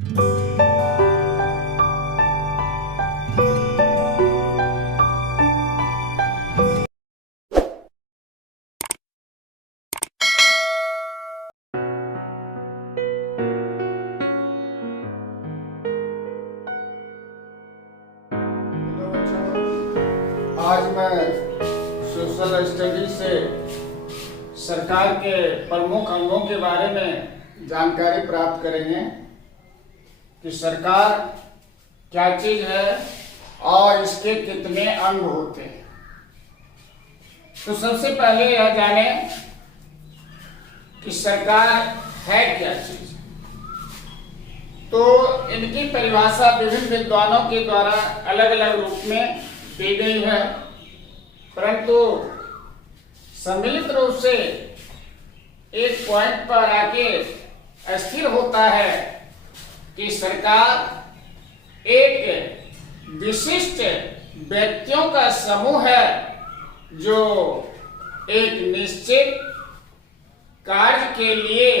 आज मैं social study से सरकार के प्रमुख अंगों के बारे में जानकारी प्राप्त करेंगे कि सरकार क्या चीज है और इसके कितने अंग होते हैं। तो सबसे पहले यह जाने कि सरकार है क्या चीज। तो इनकी परिभाषा विभिन्न विद्वानों के द्वारा अलग अलग रूप में दी गई है, परंतु सम्मिलित रूप से एक पॉइंट पर आके स्थिर होता है कि सरकार एक विशिष्ट व्यक्तियों का समूह है जो एक निश्चित कार्य के लिए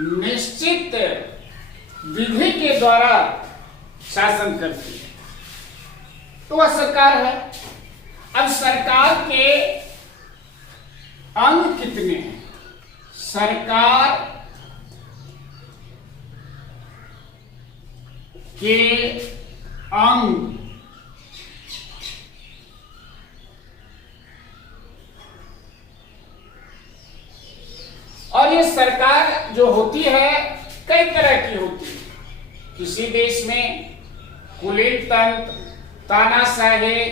निश्चित विधि के द्वारा शासन करती है। तो वह सरकार है। अब सरकार के अंग कितने हैं? सरकार के अंग और ये सरकार जो होती है कई तरह की होती है। किसी देश में कुलीन तंत्र, तानाशाही,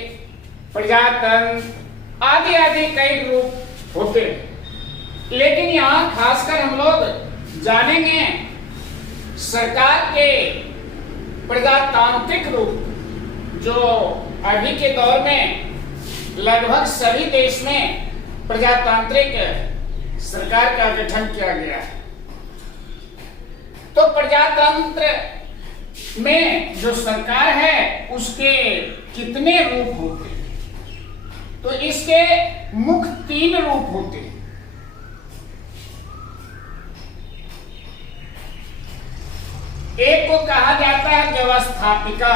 प्रजातंत्र आदि आदि कई रूप होते हैं, लेकिन यहाँ खासकर हम लोग जानेंगे सरकार के प्रजातांत्रिक रूप जो अभी के दौर में लगभग सभी देश में प्रजातांत्रिक सरकार का गठन किया गया है। तो प्रजातंत्र में जो सरकार है उसके कितने रूप होते हैं? तो इसके मुख्य 3 रूप होते हैं। एक को कहा जाता है व्यवस्थापिका,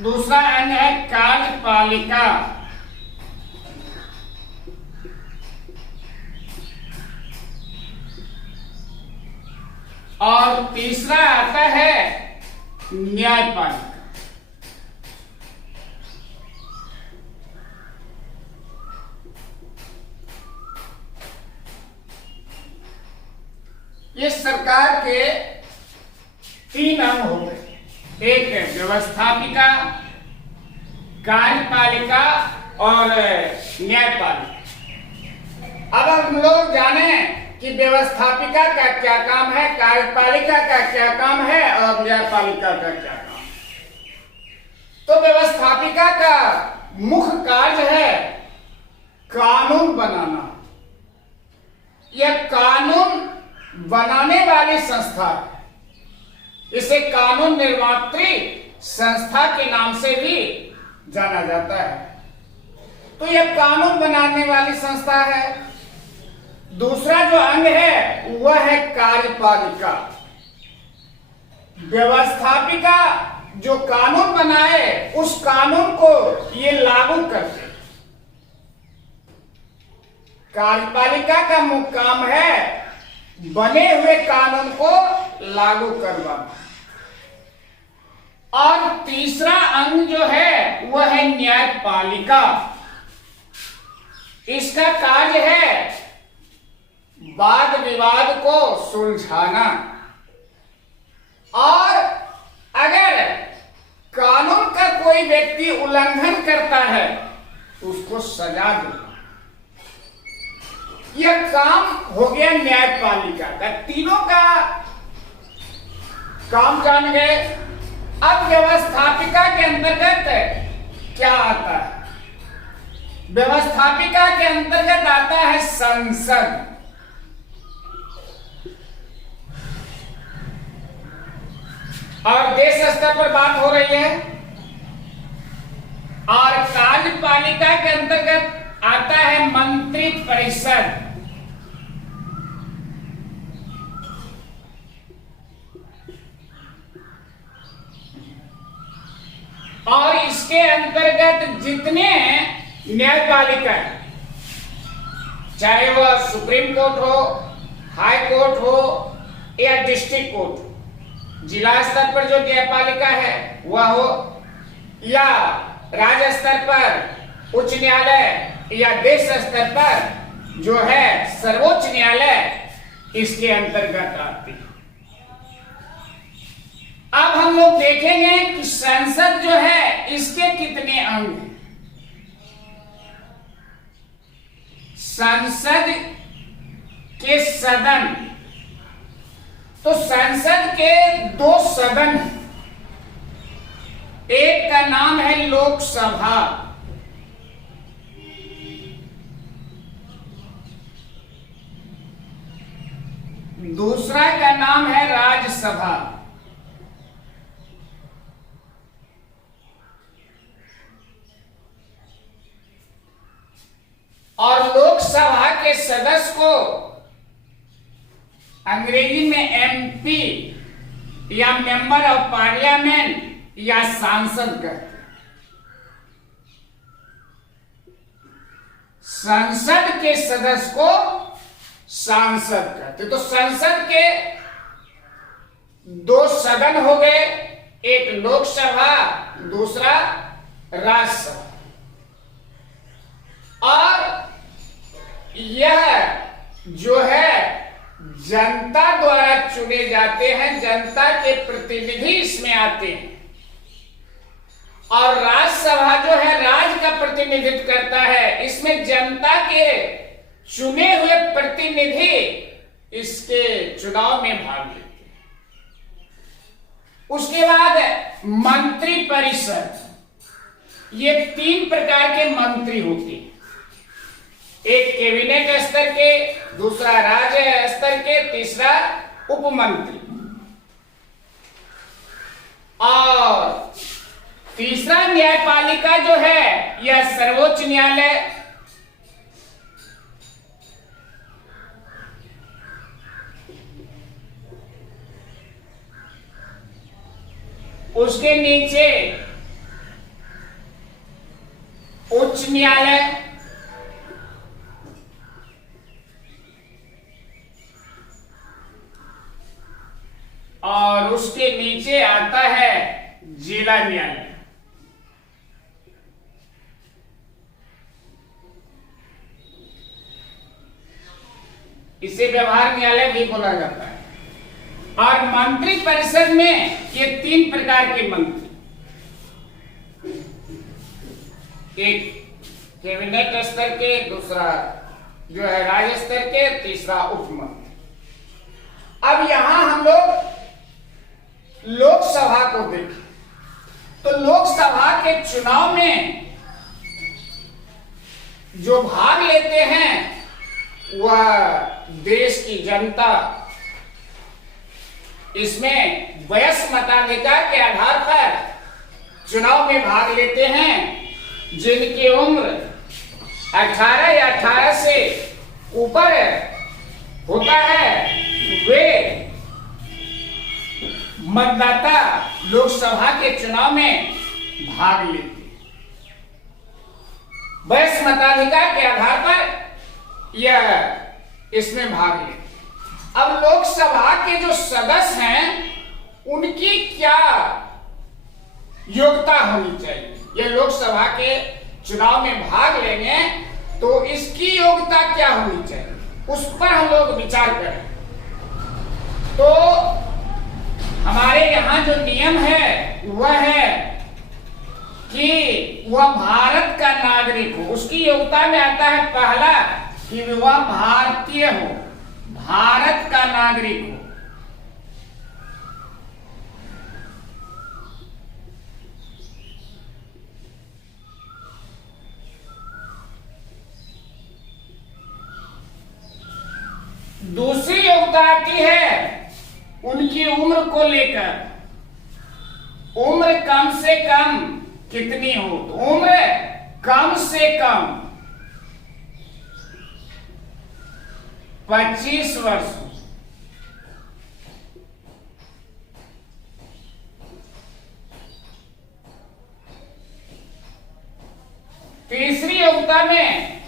दूसरा अंग है कार्यपालिका, और तीसरा आता है न्यायपालिका। ये सरकार के 3 अंग होते हैं। एक है व्यवस्थापिका, कार्यपालिका और न्यायपालिका। अब हम लोग जाने कि व्यवस्थापिका का क्या काम है, कार्यपालिका का क्या काम है और न्यायपालिका का क्या काम है। तो व्यवस्थापिका का मुख्य कार्य है कानून बनाना। यह कानून बनाने वाली संस्था है। इसे कानून निर्मात्री संस्था के नाम से भी जाना जाता है। तो यह कानून बनाने वाली संस्था है। दूसरा जो अंग है वह है कार्यपालिका। व्यवस्थापिका जो कानून बनाए उस कानून को ये लागू करते। कार्यपालिका का मुख्य काम है बने हुए कानून को लागू करवाना। और तीसरा अंग जो है वह है न्यायपालिका। इसका कार्य है वाद विवाद को सुलझाना और अगर कानून का कोई व्यक्ति उल्लंघन करता है तो उसको सजा देना। यह काम हो गया न्यायपालिका का। तीनों का काम जान गए। अब व्यवस्थापिका के अंतर्गत क्या आता है? व्यवस्थापिका के अंतर्गत आता है संसद। और देश स्तर पर बात हो रही है। और न्यायपालिका के अंतर्गत आता है मंत्री परिषद। और इसके अंतर्गत जितने न्यायपालिका है, चाहे वह सुप्रीम कोर्ट हो, हाई कोर्ट हो या डिस्ट्रिक्ट कोर्ट, जिला स्तर पर जो न्यायपालिका है वह हो, या राज्य स्तर पर उच्च न्यायालय या देश स्तर पर जो है सर्वोच्च न्यायालय, इसके अंतर्गत आती है। अब हम लोग देखेंगे कि संसद जो है इसके कितने अंग हैं। संसद के सदन, तो संसद के दो सदन, एक का नाम है लोकसभा, दूसरा का नाम है राज्यसभा। और लोकसभा के सदस्य को अंग्रेजी में एमपी या मेंबर ऑफ पार्लियामेंट या सांसद कहते हैं। संसद के सदस्य को सांसद कहते। तो संसद के दो सदन हो गए, एक लोकसभा, दूसरा राज्यसभा। और यह जो है जनता द्वारा चुने जाते हैं, जनता के प्रतिनिधि इसमें आते हैं। और राज्यसभा जो है राज्य का प्रतिनिधित्व करता है, इसमें जनता के चुने हुए प्रतिनिधि इसके चुनाव में भाग लेते हैं। उसके बाद मंत्री परिषद, ये 3 प्रकार के मंत्री होते हैं, एक कैबिनेट स्तर के, दूसरा राज्य स्तर के, तीसरा उपमंत्री। और तीसरा न्यायपालिका जो है यह सर्वोच्च न्यायालय, उसके नीचे उच्च न्यायालय, और उसके नीचे आता है जिला न्यायालय। इसे व्यवहार न्यायालय भी बोला जाता है। और मंत्री परिषद में ये 3 प्रकार के मंत्री, एक कैबिनेट स्तर के, दूसरा जो है राज्य स्तर के, तीसरा उपमंत्री। अब यहां हम लोग लोकसभा को देखें तो लोकसभा के चुनाव में जो भाग लेते हैं वह देश की जनता। इसमें वयस्क मताधिकार के आधार पर चुनाव में भाग लेते हैं। जिनकी उम्र 18 या 18 से ऊपर होता है वे मतदाता लोकसभा के चुनाव में भाग लेते हैं। वयस्क मताधिकार के आधार पर यह इसमें भाग लेते हैं। अब लोकसभा के जो सदस्य हैं उनकी क्या योग्यता होनी चाहिए? ये लोकसभा के चुनाव में भाग लेंगे तो इसकी योग्यता क्या होनी चाहिए, उस पर हम लोग विचार करें। तो हमारे यहाँ जो नियम है वह है कि वह भारत का नागरिक हो। उसकी योग्यता में आता है पहला कि वह भारतीय हो, भारत का नागरिक हो। दूसरी योग्यता आती है उनकी उम्र को लेकर। उम्र कम से कम कितनी हो? तो उम्र कम से कम 25 वर्ष। तीसरी योग्यता में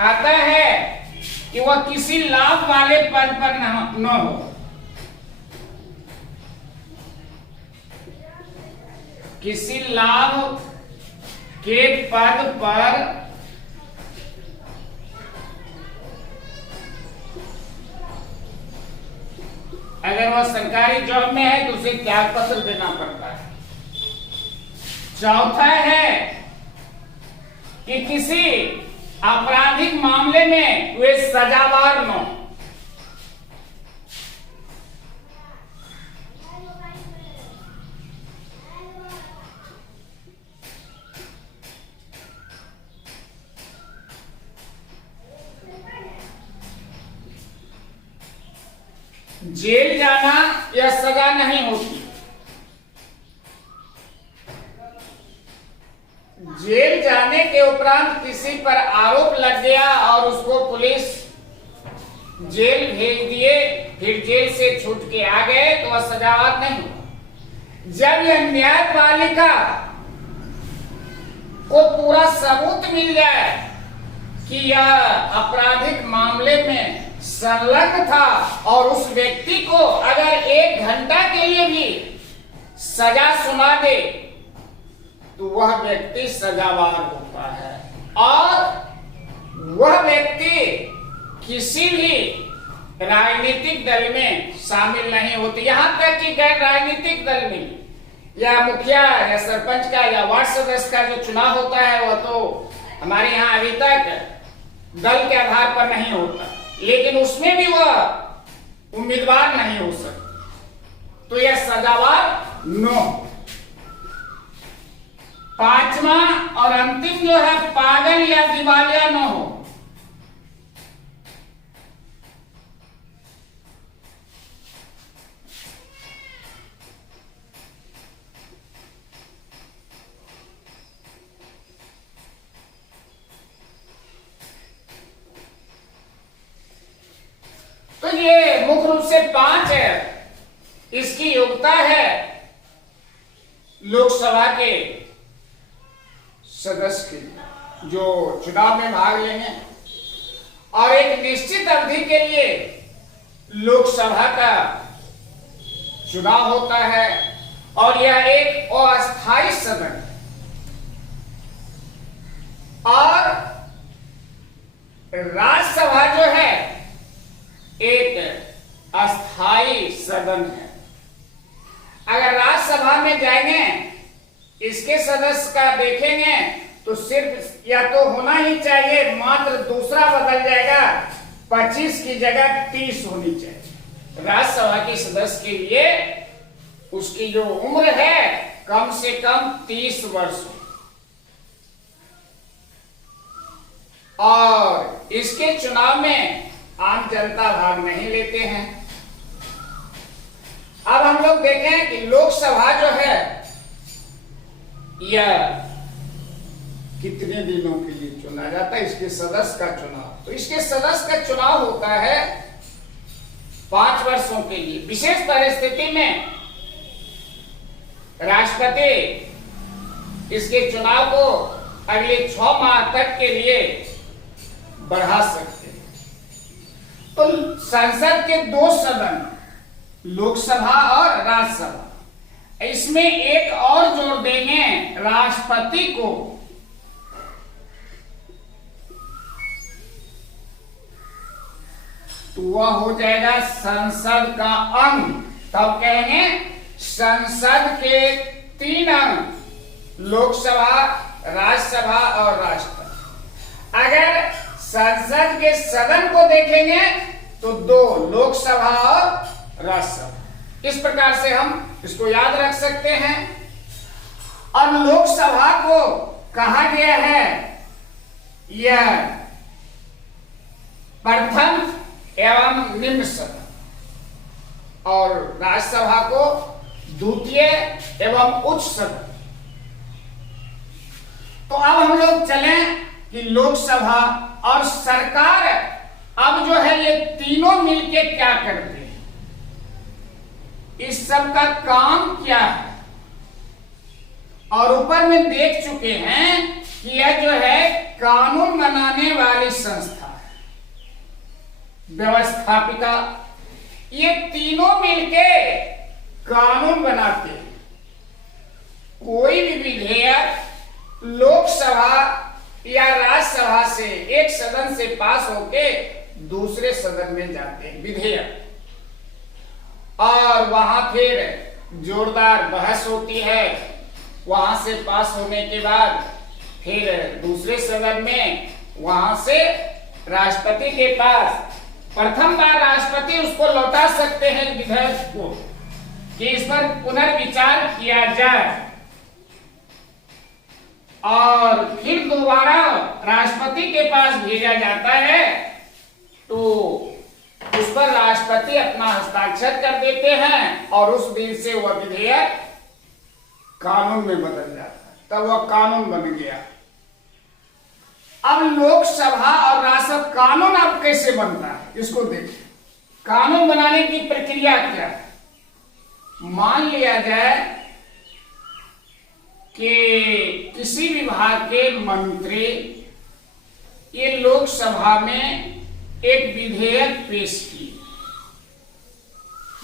आता है कि वह किसी लाभ वाले पद पर न हो। किसी लाभ के पद पर अगर वह सरकारी जॉब में है तो उसे त्याग पत्र देना पड़ता है। चौथा है कि किसी आपराधिक मामले में वे सजावार न हो। जेल जाना यह सजा नहीं होती। जेल जाने के उपरांत किसी पर आरोप लग गया और उसको पुलिस जेल भेज दिए, फिर जेल से छूट के आ गए तो वह सजावार नहीं हुआ। जब यह न्यायपालिका को पूरा सबूत मिल जाए कि यह आपराधिक मामले में संलग्न था और उस व्यक्ति को अगर 1 घंटा के लिए भी सजा सुना दे तो वह व्यक्ति सजावार होता है और वह व्यक्ति किसी भी राजनीतिक दल में शामिल नहीं होते। यहां तक कि गैर राजनीतिक दल में या मुखिया या सरपंच का या वार्ड सदस्य का जो चुनाव होता है वह तो हमारे यहाँ अभी तक दल के आधार पर नहीं होता, लेकिन उसमें भी वह उम्मीदवार नहीं हो सकता। तो यह सजावार नो। पांचवा और अंतिम जो है पागल या दिवालिया न हो। तो ये मुख्य रूप से 5 है। इसकी योग्यता है लोकसभा के सदस्य के जो चुनाव में भाग लेंगे और एक निश्चित अवधि के लिए लोकसभा का चुनाव होता है और यह एक अस्थायी सदन है और राज्यसभा जो है एक अस्थायी सदन है। अगर राज्यसभा में जाएंगे इसके सदस्य का देखेंगे तो सिर्फ या तो होना ही चाहिए, मात्र दूसरा बदल जाएगा, 25 की जगह 30 होनी चाहिए। राज्यसभा के सदस्य के लिए उसकी जो उम्र है कम से कम 30 वर्ष हो और इसके चुनाव में आम जनता भाग नहीं लेते हैं। अब हम लोग देखें कि लोकसभा जो है यह कितने दिनों के लिए चुना जाता है, इसके सदस्य का चुनाव। तो इसके सदस्य का चुनाव होता है 5 वर्षों के लिए। विशेष परिस्थिति में राष्ट्रपति इसके चुनाव को अगले 6 माह तक के लिए बढ़ा सकते हैं। तो संसद के 2 सदन, लोकसभा और राज्यसभा, इसमें एक और जोड़ देंगे राष्ट्रपति को। तो वह हो जाएगा संसद का अंग। तब कहेंगे संसद के 3 अंग, लोकसभा, राज्यसभा और राष्ट्रपति। अगर संसद के सदन को देखेंगे तो 2, लोकसभा और राज्यसभा। इस प्रकार से हम इसको याद रख सकते हैं। और लोकसभा को कहा गया है यह प्रथम एवं निम्न सदन और राज्यसभा को द्वितीय एवं उच्च सदन। तो अब हम लोग चलें कि लोकसभा और सरकार अब जो है ये तीनों मिलके क्या करते हैं, इस सब का काम क्या है। और ऊपर में देख चुके हैं कि यह जो है कानून बनाने वाली संस्था है, व्यवस्थापिका, ये तीनों मिलके कानून बनाते हैं। कोई भी विधेयक लोकसभा या राज्यसभा से एक सदन से पास होके दूसरे सदन में जाते हैं विधेयक, और वहां फिर जोरदार बहस होती है। वहां से पास होने के बाद फिर दूसरे सदन में, वहां से राष्ट्रपति के पास, प्रथम बार राष्ट्रपति उसको लौटा सकते हैं विधेयक को कि इस पर पुनर्विचार किया जाए, और फिर दोबारा राष्ट्रपति के पास भेजा जाता है तो उस पर राष्ट्रपति अपना हस्ताक्षर कर देते हैं और उस दिन से वह विधेयक कानून में बदल जाता है, तब वह कानून बन गया। अब लोकसभा और राष्ट्रसभा कानून अब कैसे बनता है इसको देखिए। कानून बनाने की प्रक्रिया क्या है। मान लिया जाए कि किसी विभाग के मंत्री ये लोकसभा में एक विधेयक पेश किए।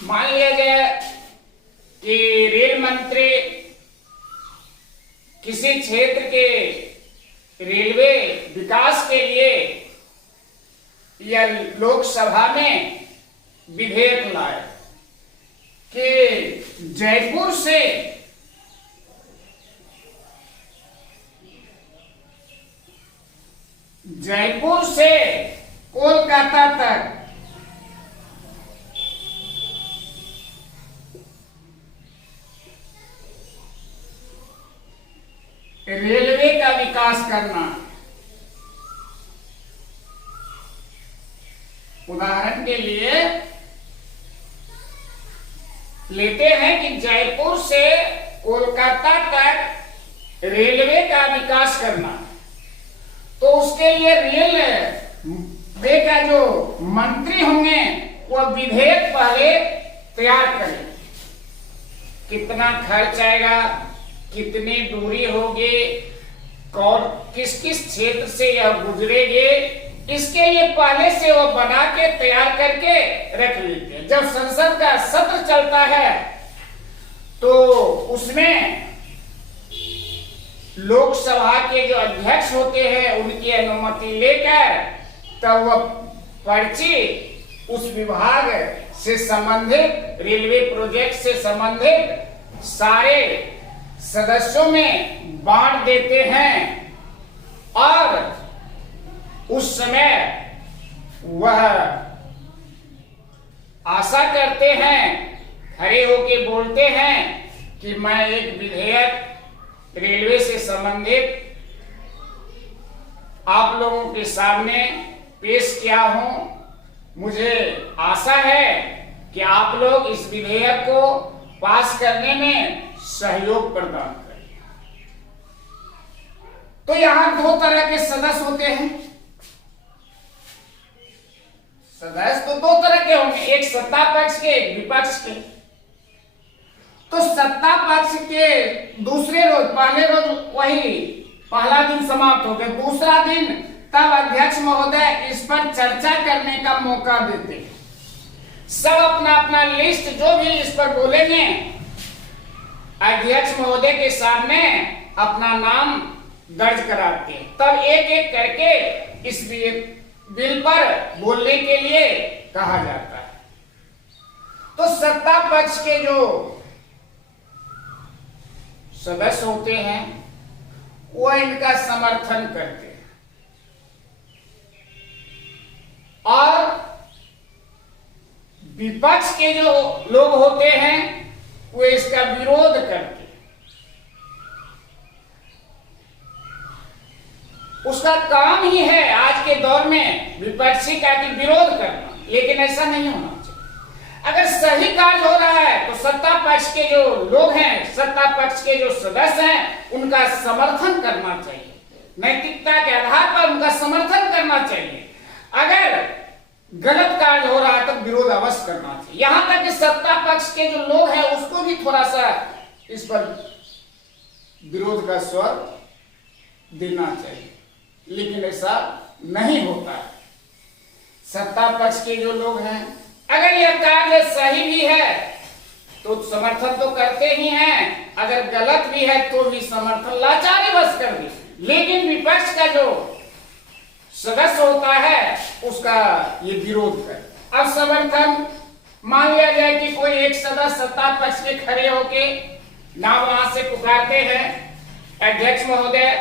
मान लिया जाए कि रेल मंत्री किसी क्षेत्र के रेलवे विकास के लिए या लोकसभा में विधेयक लाए कि जयपुर से कोलकाता तक रेलवे का विकास करना। उदाहरण के लिए लेते हैं कि जयपुर से कोलकाता तक रेलवे का विकास करना, तो उसके लिए रेलवे का जो मंत्री होंगे वह विधेयक पहले तैयार करें। कितना खर्च आएगा, कितनी दूरी होगी, कौन किस किस क्षेत्र से यह गुजरेगे, इसके लिए पहले से वो बना के तैयार करके रख लेते हैं। जब संसद का सत्र चलता है तो उसमें लोकसभा के जो अध्यक्ष होते हैं उनकी अनुमति लेकर तब वह पर्ची उस विभाग से संबंधित, रेलवे प्रोजेक्ट से संबंधित सारे सदस्यों में बांट देते हैं, और उस समय वह आशा करते हैं, खड़े होके बोलते हैं कि मैं एक विधेयक रेलवे से संबंधित आप लोगों के सामने पेश किया हूं। मुझे आशा है कि आप लोग इस विधेयक को पास करने में सहयोग प्रदान करें। तो यहां दो तरह के सदस्य होते हैं। सदस्य तो दो तरह के होंगे, एक सत्ता पक्ष के, एक विपक्ष के। तो सत्ता पक्ष के दूसरे रोज, पहले रोज वही पहला दिन समाप्त हो गया, दूसरा दिन तब अध्यक्ष महोदय इस पर चर्चा करने का मौका देते हैं। सब अपना अपना लिस्ट जो भी इस पर बोलेंगे अध्यक्ष महोदय के सामने अपना नाम दर्ज कराते हैं, तब एक एक करके इस बिल पर बोलने के लिए कहा जाता है। तो सत्ता पक्ष के जो सदस्य होते हैं वह इनका समर्थन करते हैं, और विपक्ष के जो लोग होते हैं वे इसका विरोध करते हैं। उसका काम ही है आज के दौर में विपक्षी का कि विरोध करना, लेकिन ऐसा नहीं होना चाहिए। अगर सही कार्य हो रहा है तो सत्ता पक्ष के जो लोग हैं, सत्ता पक्ष के जो सदस्य हैं, उनका समर्थन करना चाहिए। नैतिकता के आधार पर उनका समर्थन करना चाहिए। अगर गलत कार्य हो रहा है तो विरोध अवश्य करना चाहिए। यहां तक कि सत्ता पक्ष के जो लोग हैं उसको भी थोड़ा सा इस पर विरोध का स्वर देना चाहिए, लेकिन ऐसा नहीं होता है। सत्ता पक्ष के जो लोग हैं अगर यह कार्य सही भी है तो समर्थन तो करते ही हैं, अगर गलत भी है तो भी समर्थन लाचारी बस कर दी। लेकिन विपक्ष का जो सदस्य होता है उसका ये विरोध कर। अब समर्थन मान लिया जाए कि कोई एक सदस्य सत्ता पक्ष के खड़े होके ना वहां से पुकारते हैं अध्यक्ष महोदय,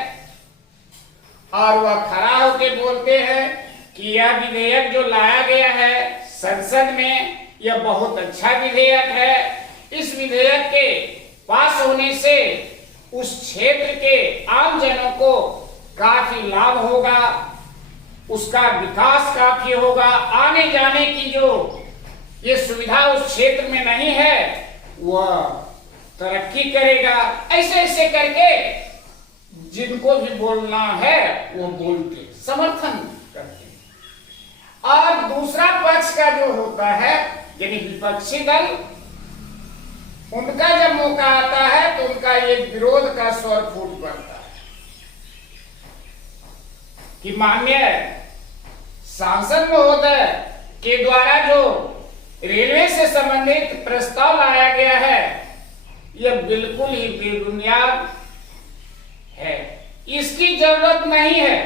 और वह खड़ा होके बोलते हैं कि यह विधेयक जो लाया गया है संसद में यह बहुत अच्छा विधेयक है, इस विधेयक के पास होने से उस क्षेत्र के आम जनों को काफी लाभ होगा, उसका विकास काफी होगा, आने जाने की जो ये सुविधा उस क्षेत्र में नहीं है वह तरक्की करेगा। ऐसे ऐसे करके जिनको भी बोलना है वो बोलते समर्थन करते। और दूसरा पक्ष का जो होता है यानी विपक्षी दल, उनका जब मौका आता है तो उनका ये विरोध का स्वर फूट पड़ता है कि माननीय सांसद महोदय के द्वारा जो रेलवे से संबंधित प्रस्ताव लाया गया है यह बिल्कुल ही बेबुनियाद है, इसकी जरूरत नहीं है,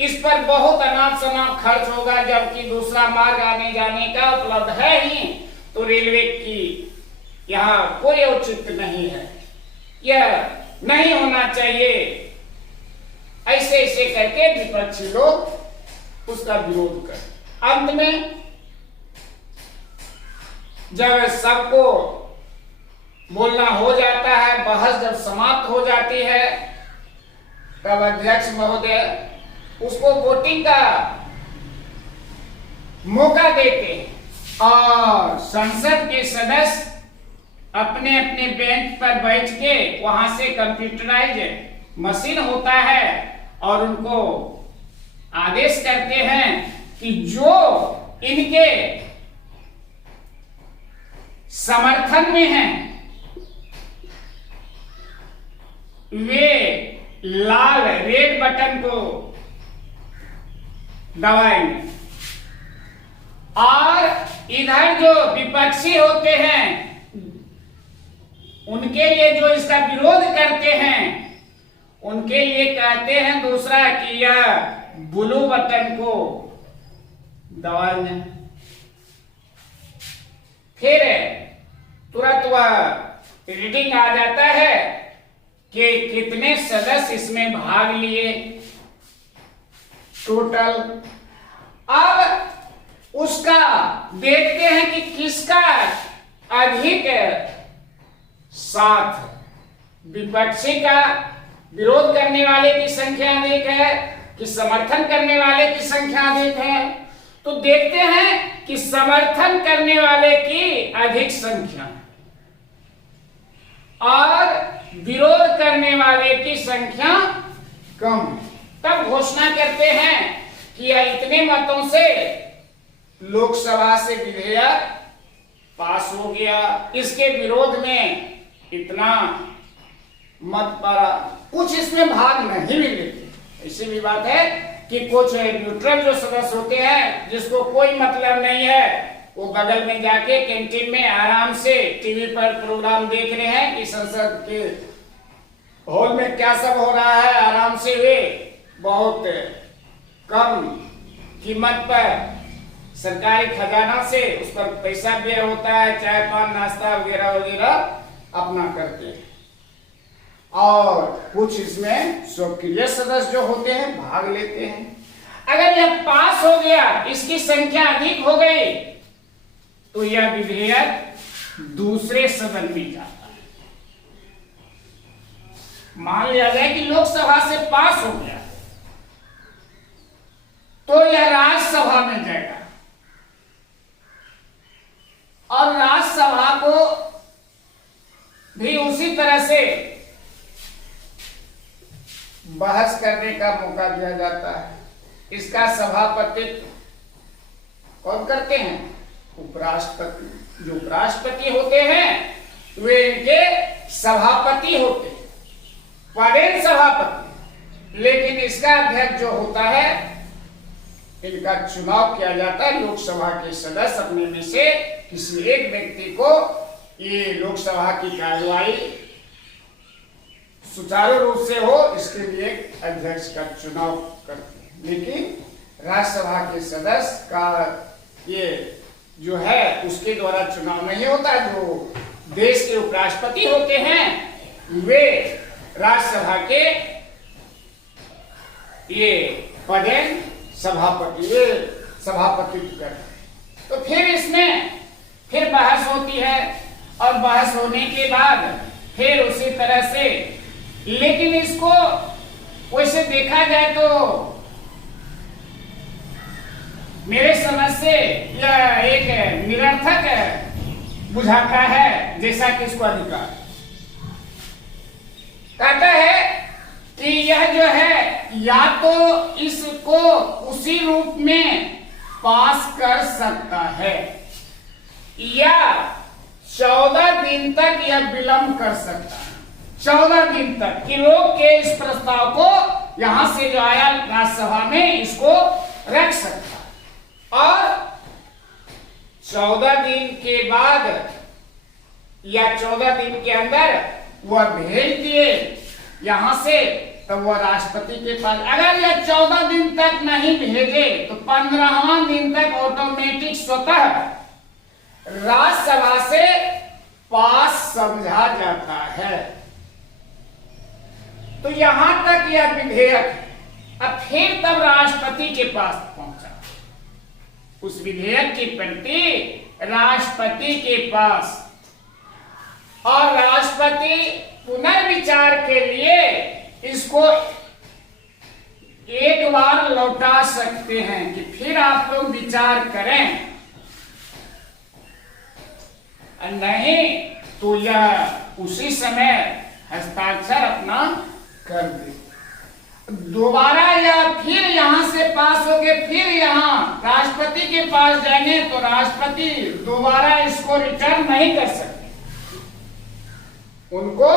इस पर बहुत अनाप शनाप खर्च होगा, जबकि दूसरा मार्ग आने जाने का उपलब्ध है ही, तो रेलवे की यहाँ कोई औचित्य नहीं है, यह नहीं होना चाहिए। ऐसे ऐसे करके विपक्षी लोग उसका विरोध कर अंत में जब सबको बोलना हो जाता है, बहस जब समाप्त हो जाती है, तब अध्यक्ष महोदय उसको वोटिंग का मौका देते हैं और संसद के सदस्य अपने अपने बेंच पर बैठ के वहां से कंप्यूटराइज मशीन होता है और उनको आदेश करते हैं कि जो इनके समर्थन में हैं वे लाल रेड बटन को दबाएंगे और इधर जो विपक्षी होते हैं उनके लिए जो इसका विरोध करते हैं उनके लिए कहते हैं दूसरा कि यह ब्लू बटन को दबाएंगे। फिर तुरंत वह रीडिंग आ जाता है कि कितने सदस्य इसमें भाग लिए टोटल। अब उसका देखते हैं कि किसका अधिक साथ, विपक्षी का विरोध करने वाले की संख्या अधिक है कि समर्थन करने वाले की संख्या अधिक है। तो देखते हैं कि समर्थन करने वाले की अधिक संख्या और विरोध करने वाले की संख्या कम। तब घोषणा करते हैं कि यह इतने मतों से लोकसभा से विधेयक पास हो गया, इसके विरोध में इतना मत पड़ा। कुछ इसमें भाग नहीं भी लेते। ऐसी भी बात है कि कुछ न्यूट्रल जो सदस्य होते हैं जिसको कोई मतलब नहीं है, वो बगल में जाके कैंटीन में आराम से टीवी पर प्रोग्राम देख रहे हैं कि संसद के हॉल में क्या सब हो रहा है। आराम से वे बहुत कम कीमत पर सरकारी खजाना से उस पर पैसा व्यय होता है, चाय पान नाश्ता वगैरह वगैरह अपना करते हैं। और कुछ इसमें सक्रिय सदस्य जो होते हैं भाग लेते हैं। अगर यह पास हो गया, इसकी संख्या अधिक हो गई, तो यह विधेयक दूसरे सदन में जाता है। मान लिया जाए कि लोकसभा से पास हो गया तो यह राज्यसभा में जाएगा और राज्यसभा को भी उसी तरह से बहस करने का मौका दिया जाता है। इसका सभापतित्व कौन करते हैं? उपराष्ट्रपति। जो उपराष्ट्रपति होते हैं वे इनके सभापति होते हैं, पदेन सभापति। लेकिन इसका अध्यक्ष जो होता है, इनका चुनाव किया जाता है। लोकसभा के सदस्य अपने में से किसी एक व्यक्ति को ये लोकसभा की कार्यवाही सुचारू रूप से हो, इसके लिए अध्यक्ष का चुनाव करते हैं। लेकिन राज्यसभा के सदस्य का ये जो है उसके द्वारा चुनाव नहीं होता। जो देश के उपराष्ट्रपति होते हैं वे राज्यसभा के ये पदेन सभापति, वे सभापतित्व करते हैं। तो फिर इसमें फिर बहस होती है और बहस होने के बाद फिर उसी तरह से, लेकिन इसको वैसे देखा जाए तो मेरे समझ से यह एक निरर्थक बुझाता है, जैसा कि इसको अधिकार कहता है कि यह जो है या तो इसको उसी रूप में पास कर सकता है या 14 दिन तक यह विलंब कर सकता है। 14 दिन तक कि लोग के इस प्रस्ताव को यहां से जो आया राज्यसभा में इसको रख सकता है, और 14 दिन के बाद या 14 दिन के अंदर वह भेज दिए यहां से, तब वह राष्ट्रपति के पास। अगर यह 14 दिन तक नहीं भेजे तो 15वां दिन तक ऑटोमेटिक स्वतः राज्यसभा से पास समझा जाता है। तो यहां तक यह विधेयक अब फिर तब राष्ट्रपति के पास पहुंचा। उस विधेयक की प्रति राष्ट्रपति के पास, और राष्ट्रपति पुनर्विचार के लिए इसको एक बार लौटा सकते हैं कि फिर आप लोग विचार करें, नहीं तो यह उसी समय हस्ताक्षर अपना कर दे। दोबारा या फिर यहां से पास हो गए, फिर यहां राष्ट्रपति के पास जाएंगे तो राष्ट्रपति दोबारा इसको रिटर्न नहीं कर सकते। उनको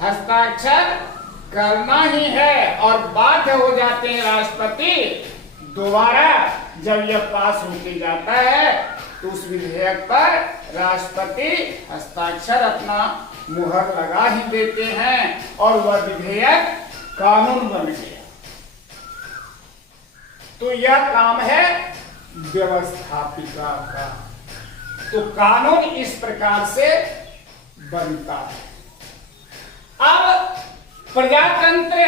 हस्ताक्षर करना ही है और बाध्य हो जाते हैं राष्ट्रपति दोबारा। जब यह पास होते जाता है तो उस विधेयक पर राष्ट्रपति हस्ताक्षर अपना मुहर लगा ही देते हैं और वह विधेयक कानून बन गया। तो यह काम है व्यवस्थापिका का। तो कानून इस प्रकार से बनता है। अब प्रजातंत्र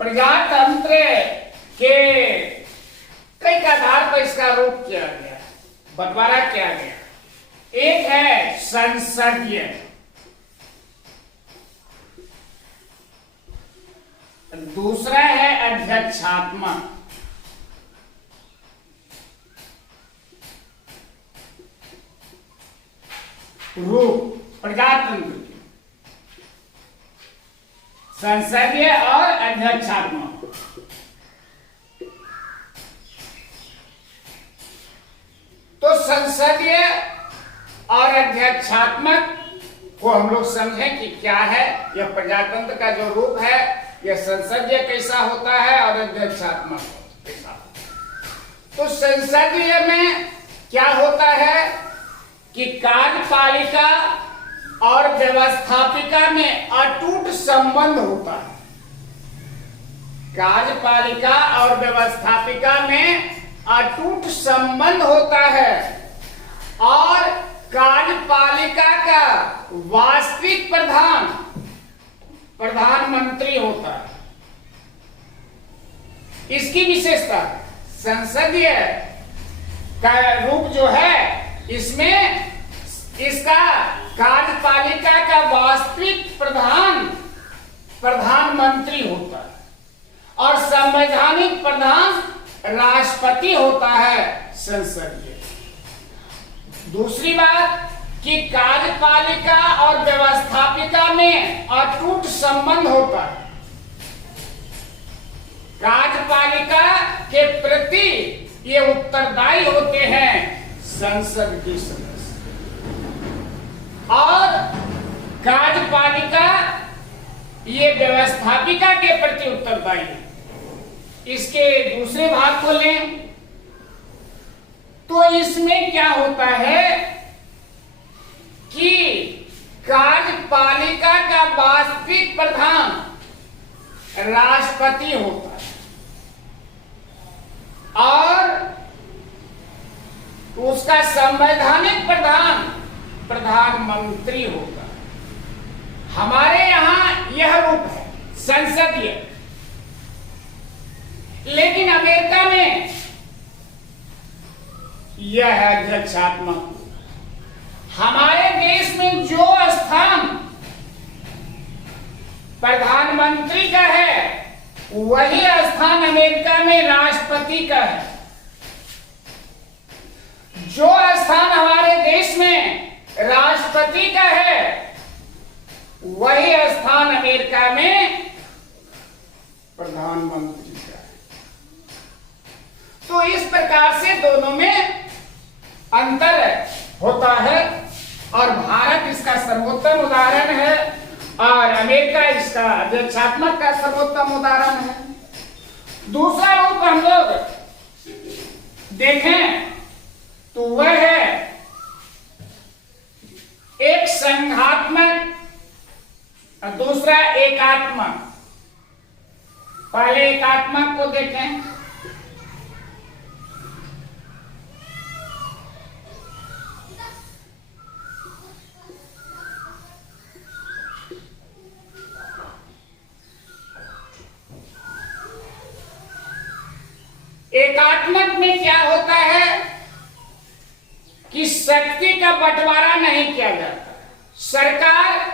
प्रजातंत्र के कई आधार पर इसका रूप किया गया, बंटवारा किया गया। एक है संसदीय, दूसरा है अध्यक्षात्मक, रूप प्रजातंत्र की संसदीय और अध्यक्षात्मक। तो संसदीय और अध्यक्षात्मक को हम लोग समझें कि क्या है। यह प्रजातंत्र का जो रूप है, यह संसदीय कैसा होता है और अध्यक्षात्मक कैसा होता है। तो संसदीय में क्या होता है कि कार्यपालिका और व्यवस्थापिका में अटूट संबंध होता है। कार्यपालिका और व्यवस्थापिका में अटूट संबंध होता है और कार्यपालिका का वास्तविक प्रधान प्रधानमंत्री होता है। इसकी विशेषता संसदीय का रूप जो है, इसमें इसका कार्यपालिका का वास्तविक प्रधान प्रधानमंत्री होता है और संवैधानिक प्रधान राष्ट्रपति होता है संसदीय। दूसरी बात कि कार्यपालिका और व्यवस्थापिका में अटूट संबंध होता है। कार्यपालिका के प्रति ये उत्तरदायी होते हैं संसद के सदस्य और कार्यपालिका ये व्यवस्थापिका के प्रति उत्तरदायी है। इसके दूसरे भाग को लें तो इसमें क्या होता है कि कार्यपालिका का वास्तविक प्रधान राष्ट्रपति होता है और उसका संवैधानिक प्रधान प्रधानमंत्री होगा। हमारे यहां यह रूप है संसदीय, लेकिन अमेरिका में यह है अध्यक्षात्मक। हमारे देश में जो स्थान प्रधानमंत्री का है वही स्थान अमेरिका में राष्ट्रपति का है। जो स्थान हमारे देश में राष्ट्रपति का है वही स्थान अमेरिका में प्रधानमंत्री का है। तो इस प्रकार से दोनों में अंतर होता है और भारत इसका सर्वोत्तम उदाहरण है और अमेरिका इसका अध्यक्षात्मक का सर्वोत्तम उदाहरण है। दूसरा रूप हम लोग देखें तो वह है एक संघात्मक और दूसरा एकात्मक। पहले एकात्मक को देखें। एकात्मक में क्या होता है कि शक्ति का बंटवारा नहीं किया जाता। सरकार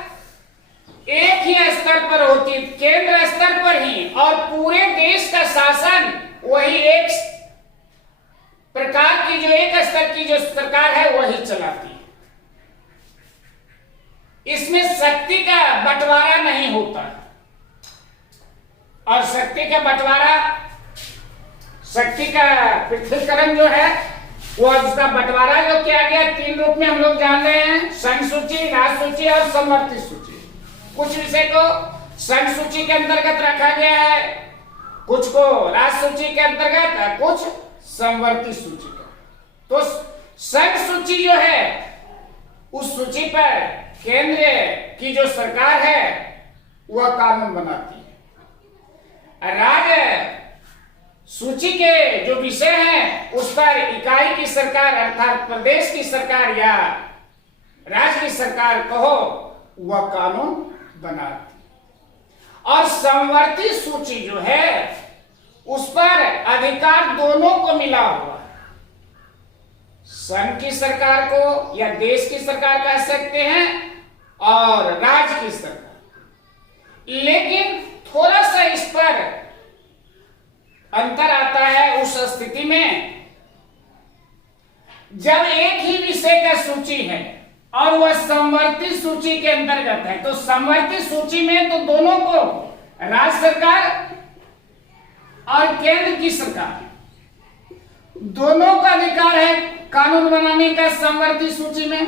एक ही स्तर पर होती है, केंद्र स्तर पर ही, और पूरे देश का शासन वही एक प्रकार की जो एक स्तर की जो सरकार है वही चलाती है। इसमें शक्ति का बंटवारा नहीं होता और शक्ति का बंटवारा, शक्ति का पृथक्करण जो है वो उसका बंटवारा जो किया गया तीन रूप में हम लोग जान रहे हैं, संघ सूची, राज सूची और समवर्ती सूची। कुछ विषय को संघ सूची के अंतर्गत रखा गया है, कुछ को राज सूची के अंतर्गत और कुछ समवर्ती सूची का। तो संघ सूची जो है उस सूची पर केंद्र की जो सरकार है वह कानून बनाती है। राज्य सूची के जो विषय हैं उस पर इकाई की सरकार अर्थात प्रदेश की सरकार या राज्य की सरकार कहो वह कानून बनाती। और समवर्ती सूची जो है उस पर अधिकार दोनों को मिला हुआ है। संघ की सरकार को या देश की सरकार कह सकते हैं और राज्य की सरकार। लेकिन थोड़ा सा इस पर अंतर आता है उस स्थिति में जब एक ही विषय का सूची है और वह समवर्ती सूची के अंतर्गत है। तो समवर्ती सूची में तो दोनों को, राज्य सरकार और केंद्र की सरकार, दोनों का अधिकार है कानून बनाने का। समवर्ती सूची में,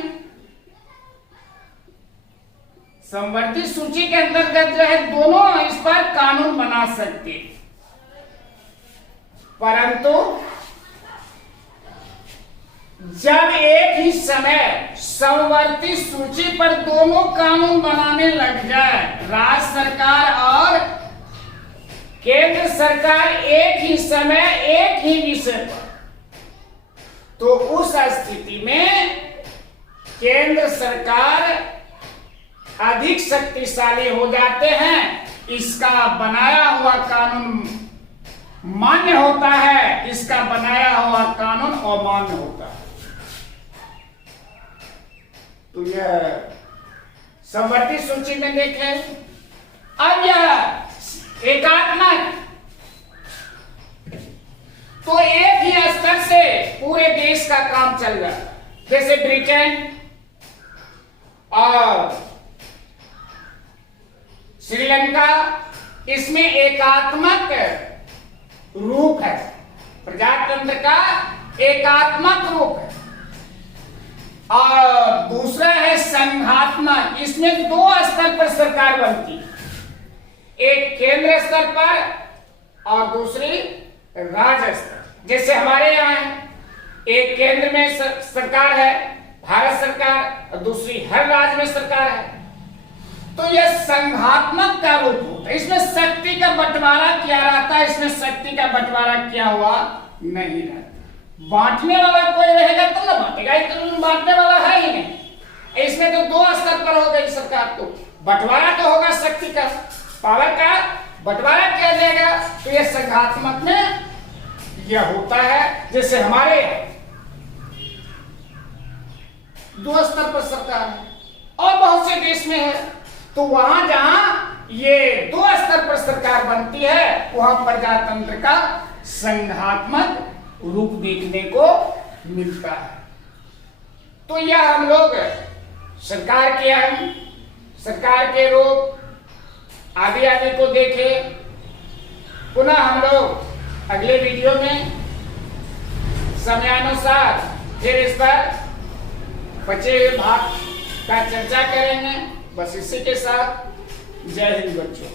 समवर्ती सूची के अंतर्गत जो है दोनों इस पर कानून बना सकते हैं। परंतु जब एक ही समय समवर्ती सूची पर दोनों कानून बनाने लग जाए, राज्य सरकार और केंद्र सरकार एक ही समय एक ही विषय पर, तो उस स्थिति में केंद्र सरकार अधिक शक्तिशाली हो जाते हैं। इसका बनाया हुआ कानून मान्य होता है, इसका बनाया हुआ कानून अमान्य होता है। तो यह समवर्ती सूची में देखें। अब यह एकात्मक, तो एक ही स्तर से पूरे देश का काम चल रहा है। जैसे ब्रिटेन और श्रीलंका, इसमें एकात्मक रूप है, प्रजातंत्र का एकात्मक रूप है। और दूसरा है संघात्मक, इसमें दो स्तर पर सरकार बनती है, एक केंद्र स्तर पर और दूसरी राज्य स्तर। जैसे हमारे यहाँ है, एक केंद्र में सरकार है, भारत सरकार, और दूसरी हर राज्य में सरकार है। तो यह संघात्मक का रूप होता है, इसमें शक्ति का बंटवारा किया रहता है, इसमें शक्ति का बंटवारा किया हुआ नहीं रहता। बांटने वाला कोई रहेगा तब ना बांटेगा, तो बांटने वाला है ही नहीं। इसमें तो दो स्तर पर हो गई सरकार, तो बंटवारा तो होगा, शक्ति का, पावर का बंटवारा किया जाएगा। तो यह संघात्मक में यह होता है। जैसे हमारे दो स्तर पर सरकार है और बहुत से देश में है, तो वहां जहां ये दो स्तर पर सरकार बनती है, वहां प्रजातंत्र का संघात्मक रूप देखने को मिलता है। तो यह हम लोग सरकार के अंग, सरकार के रूप आदि आदि को देखें। पुनः हम लोग अगले वीडियो में समयानुसार फिर इस पर बचे हुए भाग का चर्चा करेंगे। बस इसी के साथ जय हिंद बच्चों।